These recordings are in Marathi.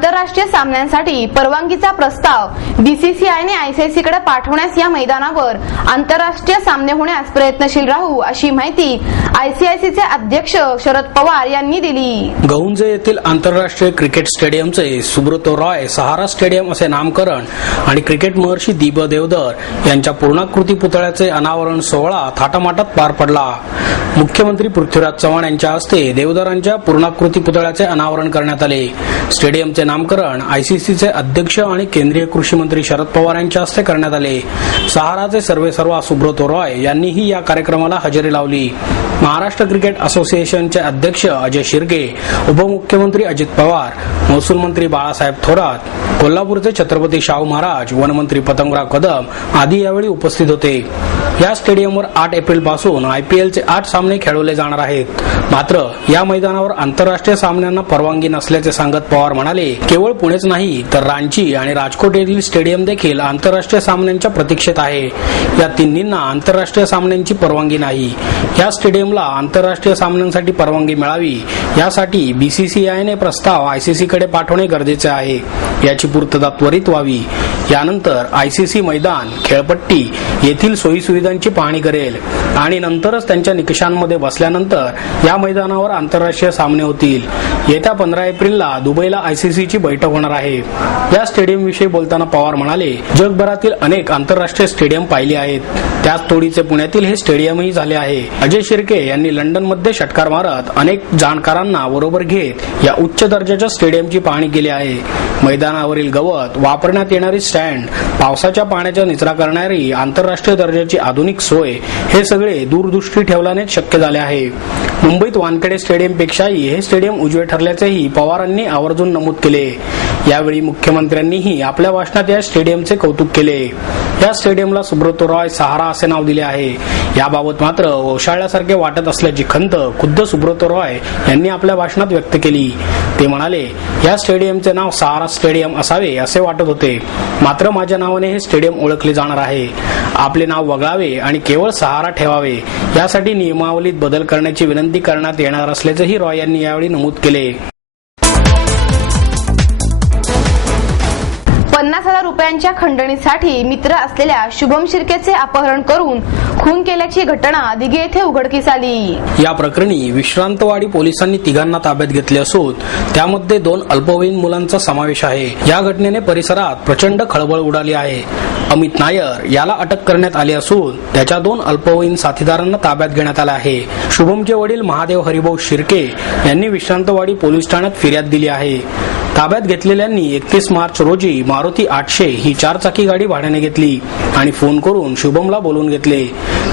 आंतरराष्ट्रीय सामन्यांसाठी परवानगीचा प्रस्ताव बीसीसीआयने आयसीसीकडे पाठवण्यास या मैदानावर आंतरराष्ट्रीय सामने होण्यास प्रयत्नशील राहू अशी माहिती आयसीसीचे अध्यक्ष शरद पवार यांनी दिली। गहुंजे येथील आंतरराष्ट्रीय क्रिकेट स्टेडियमचे सुब्रतो रॉय सहारा स्टेडियम असे नामकरण आणि क्रिकेट महर्षी दीपा देवधर यांच्या पूर्णाकृती पुतळ्याचे अनावरण सोहळा थाटामाटात पार पडला। मुख्यमंत्री पृथ्वीराज चव्हाण यांच्या हस्ते देवधरांच्या पूर्णाकृती पुतळ्याचे अनावरण करण्यात आले। स्टेडियमचे नामकरण आयसीसीचे अध्यक्ष आणि केंद्रीय कृषी मंत्री शरद पवार यांच्या हस्ते करण्यात आले। सहाराचे सर्वेसर्वा सुब्रतो रॉय यांनीही या कार्यक्रमाला हजेरी लावली। महाराष्ट्र क्रिकेट असोसिएशनचे अध्यक्ष अजय शिर्के, उपमुख्यमंत्री अजित पवार, महसूल मंत्री बाळासाहेब थोरात, कोल्हापूरचे छत्रपती शाहू महाराज, वनमंत्री पतंगराव कदम आदी यावेळी उपस्थित होते। या स्टेडियमवर 8 एप्रिल पासून आयपीएलचे 8 सामने खेळवले जाणार आहेत। मात्र या मैदानावर आंतरराष्ट्रीय सामन्यांना परवानगी नसल्याचे सांगत पवार म्हणाले, केवळ पुणेच नाही तर रांची आणि राजकोट येथील स्टेडियम देखील आंतरराष्ट्रीय सामन्यांच्या प्रतीक्षेत आहे। या तिन्हींना आंतरराष्ट्रीय सामन्यांची परवानगी नाही। या स्टेडियमला आंतरराष्ट्रीय सामन्यांसाठी परवानगी मिळावी यासाठी बीसीसीआयने प्रस्ताव आयसीसीकडे पाठवणे गरजेचे आहे। याची पूर्तता त्वरित व्हावी। यानंतर आयसीसी मैदान, खेळपट्टी येथील सोयी सुविधांची पाहणी करेल आणि नंतरच त्यांच्या निकषांमध्ये बसल्यानंतर या मैदानावर आंतरराष्ट्रीय सामने होतील। येत्या 15 एप्रिलला दुबईला आयसीसीची बैठक होणार आहे। या स्टेडियम विषयी बोलताना पवार म्हणाले, जगभरातील अनेक आंतरराष्ट्रीय स्टेडियम पाहिले आहेत, त्याच तोडीचे पुण्यातील हे स्टेडियमही झाले आहे। अजय शिर्के यांनी लंडनमध्ये षटकार मारत अनेक जाणकारांना बरोबर घेत या उच्च दर्जाच्या स्टेडियमची पाहणी केली आहे। मैदानावरील गवत, वापरण्यात येणारी स्टँड, पावसाच्या पाण्याचा निचरा करणारी आंतरराष्ट्रीय दर्जाची आधुनिक सोय हे सगळे दूरदृष्टी ठेवल्यानेच शक्य झाले आहे। मुंबईत वानखेडे स्टेडियम पेक्षाही हे स्टेडियम उजवे ठरल्याचेही पवारांनी आवर्जून नमूद केले। यावेळी मुख्यमंत्र्यांनीही आपल्या भाषणात या स्टेडियमचे कौतुक केले। या स्टेडियमला सुब्रतो रॉय सहारा असे नाव दिले आहे। याबाबत मात्र ओशाळल्यासारखे वाटत असल्याची खंत खुद्द सुब्रतो रॉय यांनी आपल्या भाषणात व्यक्त केली। ते म्हणाले, या स्टेडियमचे नाव सहारा स्टेडियम असावे असे वाटत होते, मात्र माझ्या नावाने हे स्टेडियम ओळखले जाणार आहे। आपले नाव वगळावे आणि केवळ सहारा ठेवावे यासाठी नियमावलीत बदल करण्याची विनंती करण्यात येणार असल्याचेही रॉय यांनी यावेळी नमूद केले। 50,000 रुपयांच्या खंडणीसाठी मित्र असलेल्या शुभम शिर्केचे अपहरण करून खून केल्याची घटना दिघे येथे उघडकीस आली। या प्रकरणी विश्रांतवाडी पोलिसांनी तिघांना ताब्यात घेतले असून त्यामध्ये 2 अल्पवयीन मुलांचा समावेश आहे। या घटनेने परिसरात प्रचंड खळबळ उडाली आहे। अमित नायर याला अटक करण्यात आली असून त्याच्या 2 अल्पवयीन साथीदारांना ताब्यात घेण्यात आले आहे। शुभमचे वडील महादेव हरिभाऊ शिर्के यांनी विश्रांतवाडी पोलीस ठाण्यात फिर्याद दिली आहे। ताब्यात घेतलेल्यांनी 31 मार्च रोजी मारुती 800 ही 4-चाकी गाडी भाड्याने घेतली आणि फोन करून शुभमला बोलवून घेतले।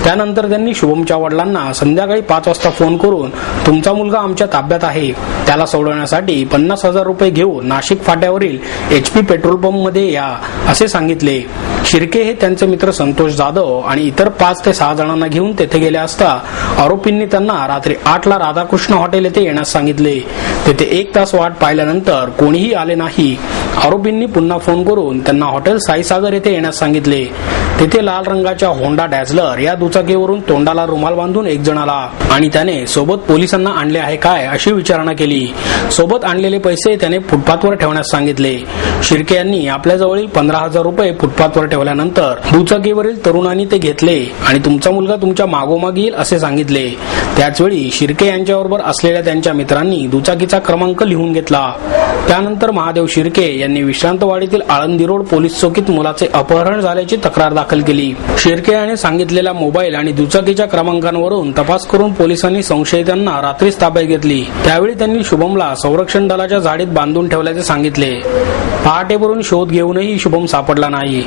त्यानंतर त्यांनी शुभमच्या वडिलांना संध्याकाळी 5 वाजता फोन करून तुमचा मुलगा आमच्या ताब्यात आहे, त्याला सोडवण्यासाठी 50,000 रुपये घेऊन नाशिक फाट्यावरील HP पेट्रोल पंप मध्ये या असे सांगितले। शिर्के हे त्यांचे मित्र संतोष जाधव आणि इतर 5 ते 6 जणांना घेऊन तेथे गेले असता आरोपींनी त्यांना रात्री 8 ला राधाकृष्ण हॉटेल येथे येण्यास सांगितले। तेथे 1 तास वाट पाहिल्यानंतर कोणीही आले नाही। आरोपींनी पुन्हा फोन करून त्यांना हॉटेल साईसागर येथे येण्यास सांगितले। तेथे लाल रंगाच्या होंडा डॅझलर या दुचाकीवरून तोंडाला रुमाल बांधून एक जण आला आणि त्याने सोबत पोलिसांना आणले आहे काय अशी विचारणा केली। सोबत आणलेले पैसे त्याने फुटपाथवर ठेवण्यास सांगितले। शिर्के यांनी आपल्याजवळील 15,000 रुपये फुटपाथवर ठेवल्यानंतर दुचाकीवरील तरुणांनी ते घेतले आणि तुमचा मुलगा तुमच्या मागोमाग येईल असे सांगितले। त्याचवेळी शिर्के यांच्याबरोबर असलेल्या त्यांच्या मित्रांनी दुचाकीचा क्रमांक लिहून घेतला। त्यानंतर महादेव शिर्के यांनी विश्रांतवाडीतील आळंदी रोड पोलीस चौकीत मुलाचे अपहरण झाल्याची तक्रार दाखल केली। शिर्के यांनी सांगितलेल्या मोबाईल आणि दुचाकीच्या क्रमांकांवरून तपास करून पोलिसांनी संशयितांना रात्रीच ताब्यात घेतली। त्यावेळी त्यांनी शुभमला संरक्षण दलाच्या झाडीत बांधून ठेवल्याचे सांगितले। पहाटेवरून शोध घेऊनही शुभम सापडला नाही।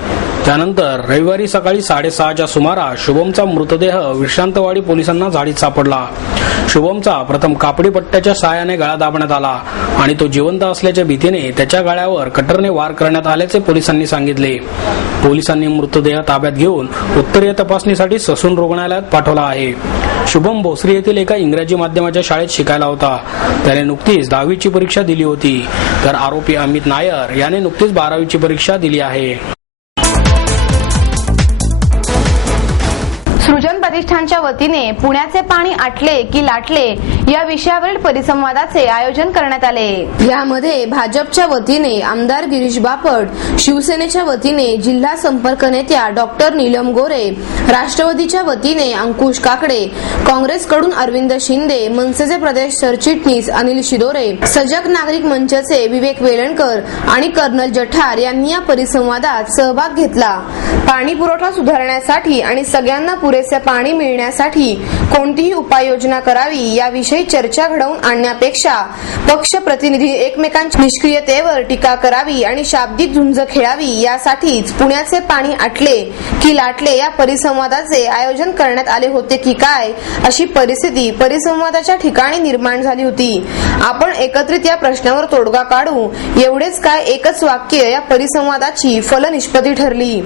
त्यानंतर रविवारी सकाळी 6:30च्या सुमारास शुभमचा मृतदेह विश्रांतवाडी पोलिसांना झाडीत सापडला। शुभमचा प्रथम कापडी पट्ट्याच्या सहाय्याने गळा दाबण्यात आला आणि तो जिवंत असल्याच्या भीतीने त्याच्या गळ्यावर कटरने वार करण्यात आल्याचे पोलिसांनी सांगितले। पोलिसांनी मृतदेह ताब्यात घेऊन उत्तरीय तपासणीसाठी ससून रुग्णालयात पाठवला आहे। शुभम भोसरी येथील एका इंग्रजी माध्यमाच्या शाळेत शिकायला होता। त्याने नुकतीच 10वीची परीक्षा दिली होती, तर आरोपी अमित नायर याने नुकतीच 12वीची परीक्षा दिली आहे। सृजन प्रतिष्ठानच्या वतीने पुण्याचे पाणी आटले की लाटले या विषयावरील परिसंवादाचे आयोजन करण्यात आले। यामध्ये भाजपच्या वतीने आमदार गिरीश बापट, शिवसेनेच्या वतीने जिल्हा संपर्क नेत्या डॉक्टर नीलम गोरे, राष्ट्रवादीच्या वतीने अंकुश काकडे, काँग्रेसकडून अरविंद शिंदे, मनसेचे प्रदेश सरचिटणीस अनिल शिदोरे, सजग नागरिक मंचचे विवेक वेलणकर आणि कर्नल जठार यांनी या परिसंवादात सहभाग घेतला। पाणी पुरवठा सुधारण्यासाठी आणि सगळ्यांना पुरेसे पाणी मिळण्यासाठी कोणतीही उपाययोजना करावी याविषयी चर्चा घडवून आणण्यापेक्षा पक्ष प्रतिनिधी एकमेकांच्या निष्क्रियतेवर टीका करावी आणि शाब्दिक झुंज खेळावी यासाठीच पुण्याचे पाणी आटले की लाटले या परिसंवादाचे आयोजन करण्यात आले होते की काय अशी परिस्थिती परिसंवादाच्या ठिकाणी निर्माण झाली होती। आपण एकत्रित या प्रश्नावर तोडगा काढू एवढेच काय एकच वाक्य या परिसंवादाची फलनिष्पत्ती ठरली।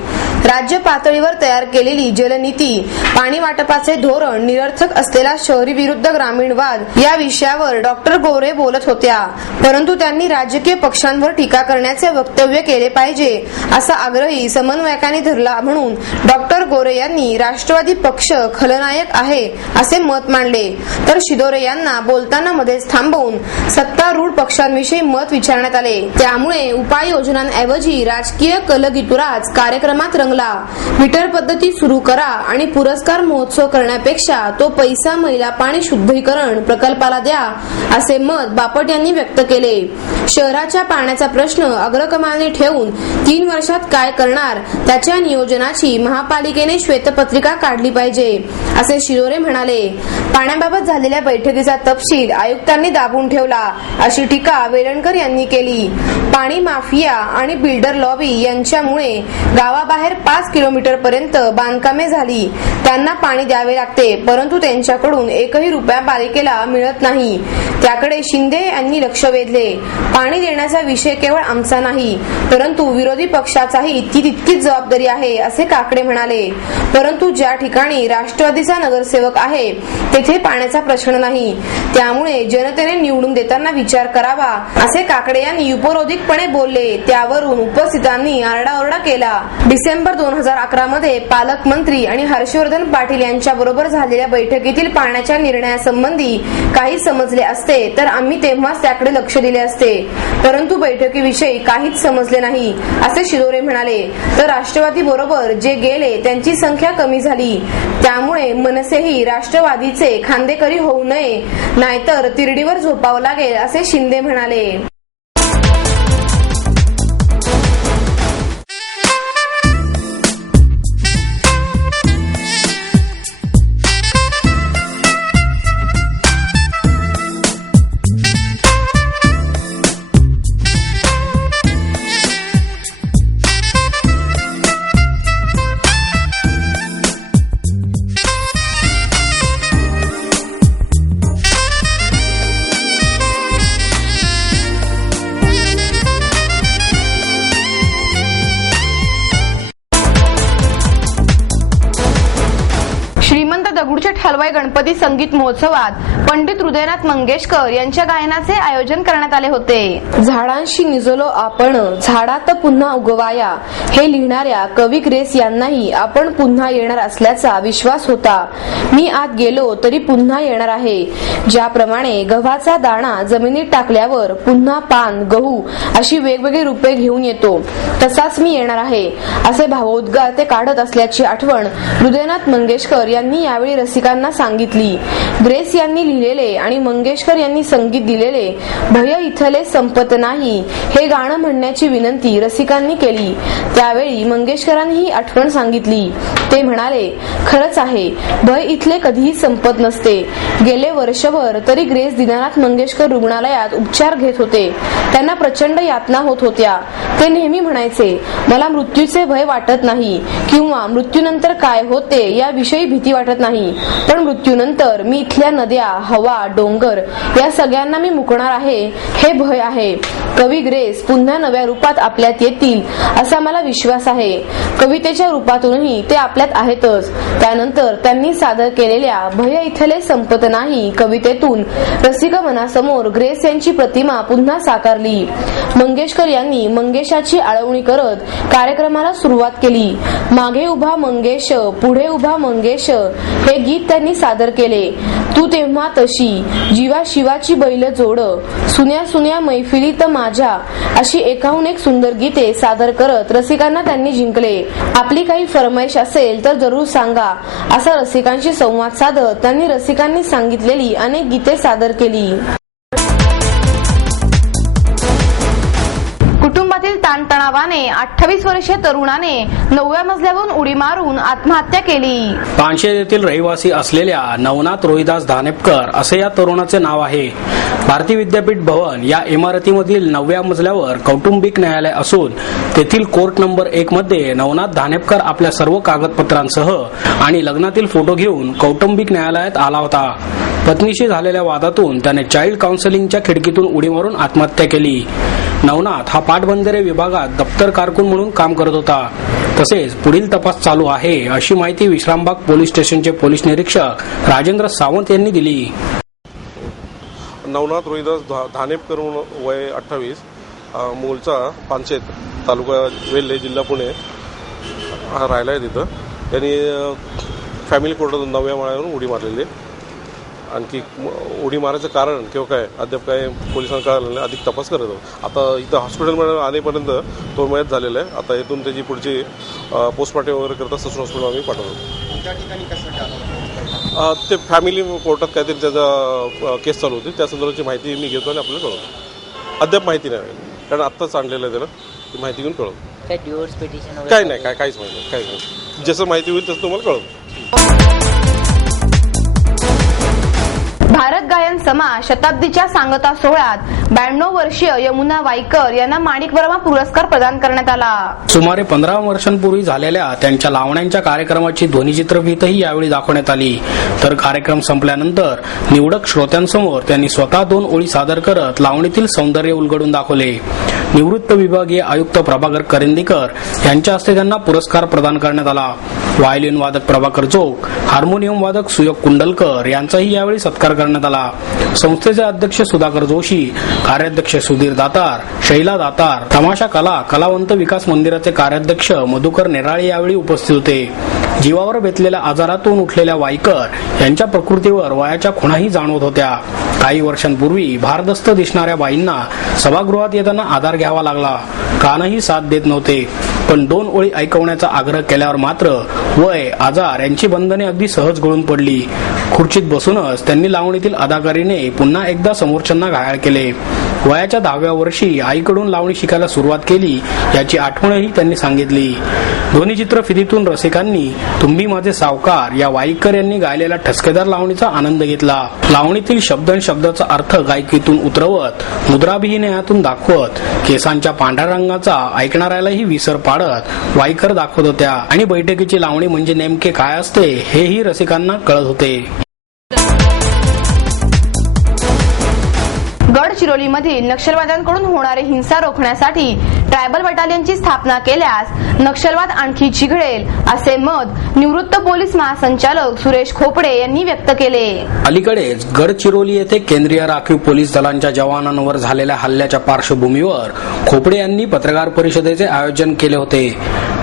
राज्य पातळीवर तयार केलेली जलनीती, पाणी वाटपाचे धोरण, निरर्थक असलेला शहरी विरुद्ध ग्रामीण वाद या विषयावर डॉक्टर गोरे बोलत होत्या, परंतु त्यांनी राजकीय पक्षांवर टीका करण्याचे वक्तव्य केले पाहिजे असा आग्रही समन्वयकांनी धरला म्हणून डॉक्टर गोरे यांनी राष्ट्रवादी पक्ष खलनायक आहे असे मत मांडले, तर शिदोरे यांना बोलताना मध्येच थांबवून सत्तारूढ पक्षांविषयी मत विचारण्यात आले। त्यामुळे उपाययोजनांऐवजी राजकीय कलगीतुराच कार्यक्रमात रंगला। मीटर पद्धती सुरू करा आणि पुरस्कार महोत्सव करण्यापेक्षा तो पैसा महिला पाणी शुद्धीकरण प्रकल्पाला द्या असे मत बापट यांनी व्यक्त केले। शहराच्या पाण्याचा प्रश्न अग्रक्रमाने ठेवून 3 वर्षात काय करणार त्याच्या नियोजनाची महापालिकेने श्वेतपत्रिका काढली पाहिजे असे शिदोरे म्हणाले। पाण्याबाबत झालेल्या बैठकीचा तपशील आयुक्तांनी दाबून ठेवला अशी टीका वेलणकर यांनी केली। पाणी माफिया आणि बिल्डर लॉबी यांच्यामुळे गावाबाहेर 5 किलोमीटर पर्यंत बांधकामे झाली, त्यांना पाणी द्यावे लागते, परंतु त्यांच्याकडून एकही रुपया पालिकेला मिळत नाही, त्याकडे शिंदे यांनी लक्ष वेधले। पाणी देण्याचा विषय केवळ आमचा नाही, परंतु विरोधी पक्षाचाही ती तितकीच जबाबदारी आहे असे काकडे म्हणाले। परंतु ज्या ठिकाणी राष्ट्रवादीचा नगरसेवक आहे तेथे पाण्याचा प्रश्न नाही, त्यामुळे जनतेने निवडून देताना विचार करावा असे काकडे यांनी उपरोधिकपणे बोलले। त्यावरून उपस्थितांनी आरडाओरडा केला। डिसेंबर 2011 मध्ये पालकमंत्री आणि हर्षवर्धन पाटील यांच्या बरोबर झालेल्या बैठकीतील पाण्याच्या निर्णयासंबंधी काही समजले असते तर आम्ही तेव्हाच त्याकडे लक्ष दिले असते, परंतु बैठकीविषयी काहीच समजले नाही असे शिदोरे म्हणाले। तर राष्ट्रवादी बरोबर जे गेले त्यांची संख्या कमी झाली, त्यामुळे मनसेही राष्ट्रवादीचे खांदेकरी होऊ नये, नाहीतर तिरडीवर झोपावं लागेल असे शिंदे म्हणाले। दगडूशेठ हलवाई गणपती संगीत महोत्सवात पंडित हृदयनाथ मंगेशकर यांच्या गायनाचे आयोजन करण्यात आले होते। झाडांशी निजलो आपण झाडात पुन्हा उगवाया हे लिहिणाऱ्या कवी ग्रेस यांनाही आपण पुन्हा येणार असल्याचा विश्वास होता। मी आत गेलो तरी पुन्हा येणार आहे। ज्याप्रमाणे गव्हाचा दाणा जमिनीत टाकल्यावर पुन्हा पान, गहू अशी वेगवेगळी रूपे घेऊन येतो, तसाच मी येणार आहे असे भावोद्गार ते काढत असल्याची आठवण हृदयनाथ मंगेशकर यांनी यावेळी रसिकांना सांगितली। ग्रेस यांनी लिहिलेले आणि मंगेशकर यांनी संगीत दिलेले भय इथले संपत नाही हे गाणं म्हणण्याची विनंती रसिकांनी केली। त्यावेळी मंगेशकरांनी ही आठवण सांगितली। ते म्हणाले, खरंच आहे, भय इथले कधीही संपत नसते। गेले वर्षभर तरी ग्रेस दीनानाथ मंगेशकर रुग्णालयात उपचार घेत होते। त्यांना प्रचंड यातना होत होत्या। ते नेहमी म्हणायचे, मला मृत्यूचे भय वाटत नाही किंवा मृत्यूनंतर काय होते याविषयी भीती वाटत नाही, पण मृत्यूनंतर मी इथल्या नद्या, हवा, डोंगर या सगळ्यांना मी मुकणार आहे हे भय आहे। कवी ग्रेस पुन्हा नव्या रूपात आपल्यात येतील असा मला विश्वास आहे। कवितेच्या रूपातूनही ते आपल्यात आहेतच। त्यानंतर त्यांनी सादर केलेल्या भय इथले संपत नाही कवितेतून रसिक मनासमोर ग्रेस यांची प्रतिमा पुन्हा साकारली उभारली. मंगेशकर यांनी मंगेशाची आळवणी करत कार्यक्रमाला सुरुवात केली. मागे उभा मंगेश, पुढे उभा मंगेश हे गीत त्यांनी सादर केले. तू तेव्हा तशी, जीवा शिवाची बैल जोड, सुन्या सुन्या मैफिलीत माझ्या अशी एकाहून एक सुंदर गीते सादर करत रसिकांना त्यांनी जिंकले. आपली काही फरमाईश असेल तर जरूर सांगा असा रसिकांशी संवाद साधत त्यांनी रसिकांनी सांगितलेली अनेक गीते सादर केली. कुटुंबातील ताणतणावाने 28 वर्षीय तरुणाने 9व्या मजल्यावरून उडी मारून आत्महत्या केली. पानशेत येथील रहिवासी असलेल्या नवनाथ रोहिदास धानेपकर असे या तरुणाचे नाव आहे. भारतीय विद्यापीठ भवन या इमारतीमधील 9व्या मजल्यावर कौटुंबिक न्यायालय असून तेथील कोर्ट नंबर 1 मध्ये नवनाथ धानेपकर आपल्या सर्व कागदपत्रांसह आणि लग्नातील फोटो घेऊन कौटुंबिक न्यायालयात आला होता. पत्नीशी झालेल्या वादातून त्याने चाइल्ड काउन्सिलिंगच्या खिडकीतून उडी मारून आत्महत्या केली. नवनाथ हा पाटबंधारे विभागात दप्तर कारकून म्हणून काम करत होता. तसेच पुढील तपास चालू आहे अशी माहिती विश्रामबाग पोलीस स्टेशनचे पोलीस निरीक्षक राजेंद्र सावंत यांनी दिली. नवनाथ रोहिदास धानेपकर वय 28, मूळचा पानशेत, तालुका वेल्हे, जिल्हा पुणे हा राहिला आहे तिथं. त्यांनी फॅमिली कोर्टातून 9व्या माळ्यावरून उडी मारलेली आहे. आणखी उडी मारायचं कारण किंवा काय अद्याप काय पोलिसांना कळालं नाही. अधिक तपास करत आहोत. आता इथं हॉस्पिटलमध्ये आणेपर्यंत तो मयत झालेला आहे. आता इथून त्याची पुढची पोस्टमॉर्टम वगैरे करता ससून हॉस्पिटल आम्ही पाठवतो. त्या ठिकाणी कसं ते फॅमिली कोर्टात काहीतरी त्याचा केस चालू होती, त्या संदर्भाची माहिती मी घेतो आणि आपल्याला कळवतो. अद्याप माहिती नाही, कारण आत्ताच आणलेलं आहे त्याला. ती माहिती घेऊन कळवतो. काय डिवोर्स पिटिशन काही नाही, काहीच माहिती नाही, काही नाही. जसं माहिती होईल तसं तुम्हाला कळवतो. भारत गायन समाज शताब्दीच्या सांगता सोहळ्यात 92 वर्षीय यमुना वाईकर यांना माणिक वर्मा पुरस्कार प्रदान करण्यात आला. सुमारे 15 वर्षांपूर्वी झालेल्या त्यांच्या लावण्यांच्या कार्यक्रमाची ध्वनिचित्रफीतही यावेळी दाखवण्यात आली. तर कार्यक्रम संपल्यानंतर निवडक श्रोत्यांसमोर त्यांनी स्वतः 2 ओळी सादर करत लावणीतील सौंदर्य उलगडून दाखवले. निवृत्त विभागीय आयुक्त प्रभाकर करंदीकर यांच्या हस्ते त्यांना पुरस्कार प्रदान करण्यात आला. व्हायोलिन वादक प्रभाकर चोक, हार्मोनियम वादक सुयोग कुंडलकर यांचाही यावेळी सत्कार करण्यात आला. संस्थेचे अध्यक्ष सुधाकर जोशी, कार्याध्यक्ष सुधीर दातार, शैला दातार, तमाशा कलावंत विकास मंदिराचे कार्याध्यक्ष मधुकर नेराळे यावेळी उपस्थित होते. जीवावर बेतलेल्या आजारातून उठलेल्या वाईकर यांच्या प्रकृतीवर वयाच्या खुणाही जाणवत होत्या. काही वर्षांपूर्वी भारदस्त दिसणाऱ्या बाईंना सभागृहात येताना आधार घ्यावा लागला. कानही साथ देत नव्हते. पण 2 ओळी ऐकवण्याचा आग्रह केल्यावर मात्र वय, आजार यांची बंधने अगदी सहज गळून पडली. खुर्चीत बसूनच त्यांनी लावणीतील अदाकारीने पुन्हा एकदा समोरच्यांना घायाळ केले. वयाच्या 10व्या वर्षी आईकडून लावणी शिकायला सुरुवात केली याची आठवणही त्यांनी सांगितली. ध्वनिचित्रफितीतून रसिकांनी तुम्ही माझे सावकार या वाईकर यांनी गायलेल्या ठसकेदार लावणीचा आनंद घेतला. लावणीतील शब्दाचा अर्थ गायकीतून उतरवत, मुद्राभिनय यातून दाखवत, केसांच्या पांढऱ्या रंगाचा ऐकणाऱ्यालाही विसर पाडत वाईकर दाखवत होत्या. आणि बैठकीची लावणी म्हणजे नेमके काय असते हेही रसिकांना कळत होते. गडचिरोलीमधील नक्षलवाद्यांकडून होणारी हिंसा रोखण्यासाठी ट्रायबल बटालियनची स्थापना केल्यास नक्षलवाद आणखी चिघळेल असे मत निवृत्त पोलीस महासंचालक सुरेश खोपडे यांनी व्यक्त केले. अलीकडेच गडचिरोली येथे केंद्रीय राखीव पोलीस दलांच्या जवानांवर झालेल्या हल्ल्याच्या पार्श्वभूमीवर खोपडे यांनी पत्रकार परिषदेचे आयोजन केले होते.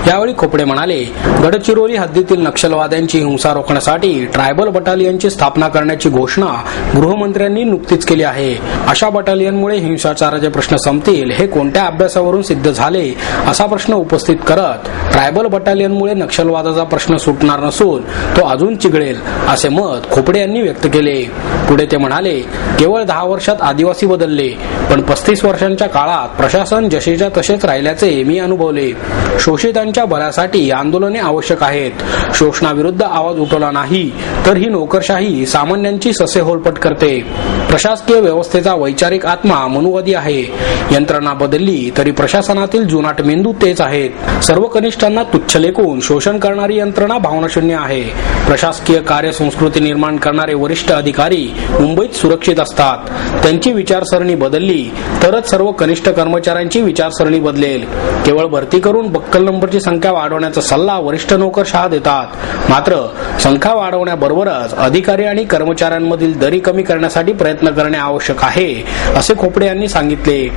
यावेळी खोपडे म्हणाले, गडचिरोली हद्दीतील नक्षलवाद्यांची हिंसा रोखण्यासाठी ट्रायबल बटालियनची स्थापना करण्याची घोषणा गृहमंत्र्यांनी नुकतीच केली आहे. अशा बटालियनमुळे हिंसाचाराचे प्रश्न संपतील हे कोणत्या अभ्यासावरून सिद्ध झाले असा प्रश्न उपस्थित करत ट्रायबल बटालियनमुळे नक्षलवादाचा प्रश्न सुटणार नसून तो अजून चिघळेल असे मत खोपडे यांनी व्यक्त केले. पुढे ते म्हणाले, केवळ 10 वर्षात आदिवासी बदलले, पण 35 वर्षांच्या काळात प्रशासन जसेच्या तसेच राहिल्याचे मी अनुभवले. शोषितांच्या भल्यासाठी आंदोलने आवश्यक आहेत. शोषणाविरुद्ध आवाज उठवला नाही तर ही नोकरशाही सामान्यांची ससे होलपट करते. प्रशासकीय व्यवस्थेचा वैचारिक आत्मा मनुवादी आहे. यंत्रणा बदलली तरी प्रशासनातील जुनाट मेंदू तेच आहेत. सर्व कनिष्ठांना तुच्छ लेखून शोषण करणारी यंत्रणा भावनाशून्य आहे. प्रशासकीय कार्यसंस्कृती निर्माण करणारे वरिष्ठ अधिकारी मुंबईत सुरक्षित असतात. त्यांची विचारसरणी बदलली तरच सर्व कनिष्ठ कर्मचाऱ्यांची विचारसरणी बदलेल. केवळ भरती करून बक्कल नंबरची संख्या वाढवण्याचा सल्ला वरिष्ठ नोकरशहा देतात. मात्र संख्या वाढवण्याबरोबरच अधिकारी आणि कर्मचाऱ्यांमधील दरी कमी करण्यासाठी प्रयत्न करणे आवश्यक आहे असे खोपडे यांनी सांगितले.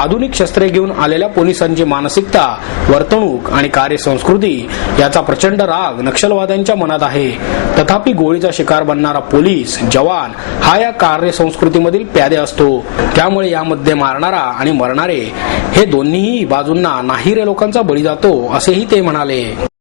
आधुनिक शस्त्रे घेऊन आलेल्या पोलिसांची मानसिकता, वर्तणूक आणि कार्यसंस्कृती याचा प्रचंड राग नक्षलवाद्यांच्या मनात आहे. तथापि गोळीचा शिकार बनणारा पोलीस जवान हा या कार्यसंस्कृतीमधील प्यादे असतो. त्यामुळे यामध्ये मारणारा आणि मरणारे हे दोन्हीही बाजूंना नाहीरे लोकांचा बळी जातो, असेही ते म्हणाले.